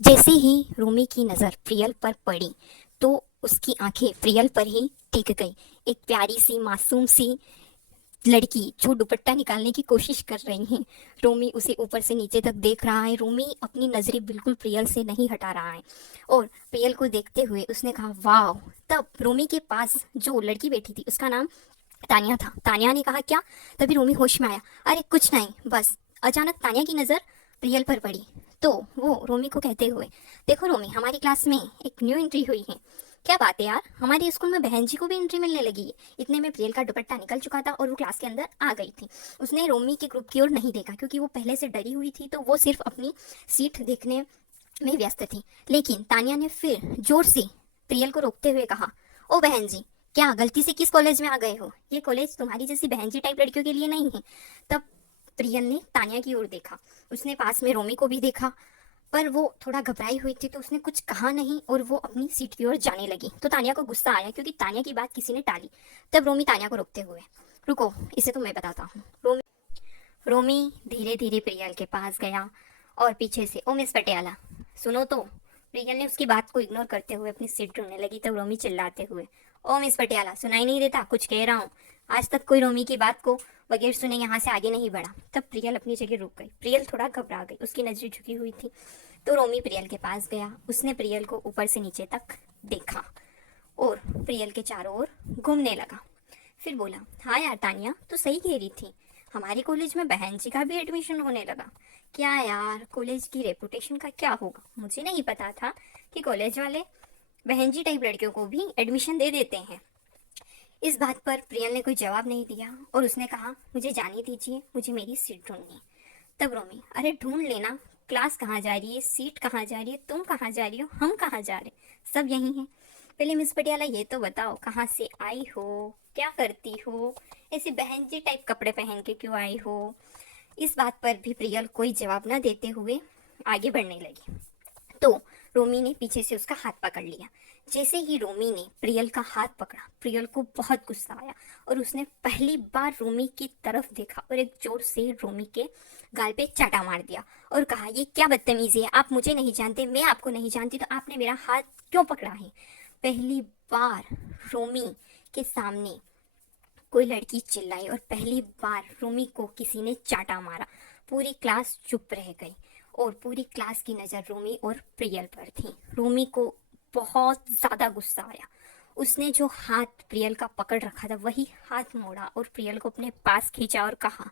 जैसे ही रोमी की नज़र प्रियल पर पड़ी तो उसकी आंखें प्रियल पर ही टिक गई। एक प्यारी सी मासूम सी लड़की जो दुपट्टा निकालने की कोशिश कर रही है। रोमी उसे ऊपर से नीचे तक देख रहा है। रोमी अपनी नजरें बिल्कुल प्रियल से नहीं हटा रहा है और प्रियल को देखते हुए उसने कहा वाह। तब रोमी के पास जो लड़की बैठी थी उसका नाम तानिया था। तानिया ने कहा क्या। तभी रोमी होश में आया। अरे कुछ नहीं, बस अचानक तानिया की नज़र प्रियल पर पड़ी तो वो रोमी को कहते हुए देखो रोमी, हमारी क्लास में एक न्यू एंट्री हुई है। क्या बात है यार, हमारे स्कूल में बहन जी को भी एंट्री मिलने लगी है। इतने में प्रियल का दुपट्टा निकल चुका था और वो क्लास के अंदर आ गई थी। उसने रोमी के ग्रुप की ओर नहीं देखा क्योंकि वो पहले से डरी हुई थी, तो वो सिर्फ अपनी सीट देखने में व्यस्त थी। लेकिन तानिया ने फिर जोर से प्रियल को रोकते हुए कहा, ओ बहन जी, क्या गलती से किस कॉलेज में आ गए हो? ये कॉलेज तुम्हारी जैसी बहन जी टाइप लड़कियों के लिए नहीं है। तब प्रियल ने तानिया की ओर देखा। उसने पास में रोमी को भी देखा, पर वो थोड़ा घबराई हुई थी तो उसने कुछ कहा नहीं और वो अपनी सीट की ओर जाने लगी। तो तानिया को गुस्सा आया क्योंकि तानिया की बात किसी ने टाली। तब रोमी तानिया को रोकते हुए, रुको, इसे तो मैं बताता हूँ। रोमी धीरे धीरे प्रियल के पास गया और पीछे से, ओ मिस पटियाला सुनो तो। प्रियल ने उसकी बात को इग्नोर करते हुए अपनी सीट ढूंढने लगी। तब रोमी चिल्लाते हुए, ओ मिस पटियाला, सुनाई नहीं देता? कुछ कह रहा हूँ। आज तक कोई रोमी की बात को बगैर सुने यहाँ से आगे नहीं बढ़ा। तब प्रियल अपनी जगह रुक गई। प्रियल थोड़ा घबरा गई, उसकी नजरें झुकी हुई थी। तो रोमी प्रियल के पास गया। उसने प्रियल को ऊपर से नीचे तक देखा और प्रियल के चारों ओर घूमने लगा। फिर बोला, हाँ यार तानिया, तो सही कह रही थी, हमारे कॉलेज में बहन जी का भी एडमिशन होने लगा। क्या यार, कॉलेज की रेपुटेशन का क्या होगा? मुझे नहीं पता था कि कॉलेज वाले बहन जी टाइप लड़कियों को भी एडमिशन दे देते हैं। इस बात पर प्रियल ने कोई जवाब नहीं दिया और उसने कहा, मुझे जाने दीजिए, मुझे मेरी सीट ढूंढनी है। तब रोमी, अरे ढूंढ लेना, क्लास कहाँ जा रही है, सीट कहाँ जा रही है, तुम कहाँ जा रही हो, हम कहाँ जा रहे, सब यही है। पहले मिस पटियाला ये तो बताओ, कहाँ से आई हो, क्या करती हो, ऐसे बहन जी टाइप कपड़े पहन के क्यों आई हो? इस बात पर भी प्रियल कोई जवाब न देते हुए आगे बढ़ने लगी। तो रोमी ने पीछे से उसका हाथ पकड़ लिया। जैसे ही रोमी ने प्रियल का हाथ पकड़ा, प्रियल को बहुत गुस्सा आया और उसने पहली बार रोमी की तरफ देखा और एक जोर से रोमी के गाल पे चाटा मार दिया और कहा, ये क्या बदतमीजी है, आप मुझे नहीं जानते, मैं आपको नहीं जानती, तो आपने मेरा हाथ क्यों पकड़ा है? पहली बार रोमी के सामने कोई लड़की चिल्लाई और पहली बार रोमी को किसी ने चाटा मारा। पूरी क्लास चुप रह गई और पूरी क्लास की नज़र रोमी और प्रियल पर थी। रोमी को बहुत ज़्यादा गुस्सा आया। उसने जो हाथ प्रियल का पकड़ रखा था वही हाथ मोड़ा और प्रियल को अपने पास खींचा और कहा,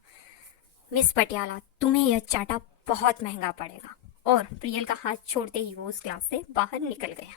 मिस पटियाला, तुम्हें यह चाटा बहुत महंगा पड़ेगा। और प्रियल का हाथ छोड़ते ही वो उस क्लास से बाहर निकल गया।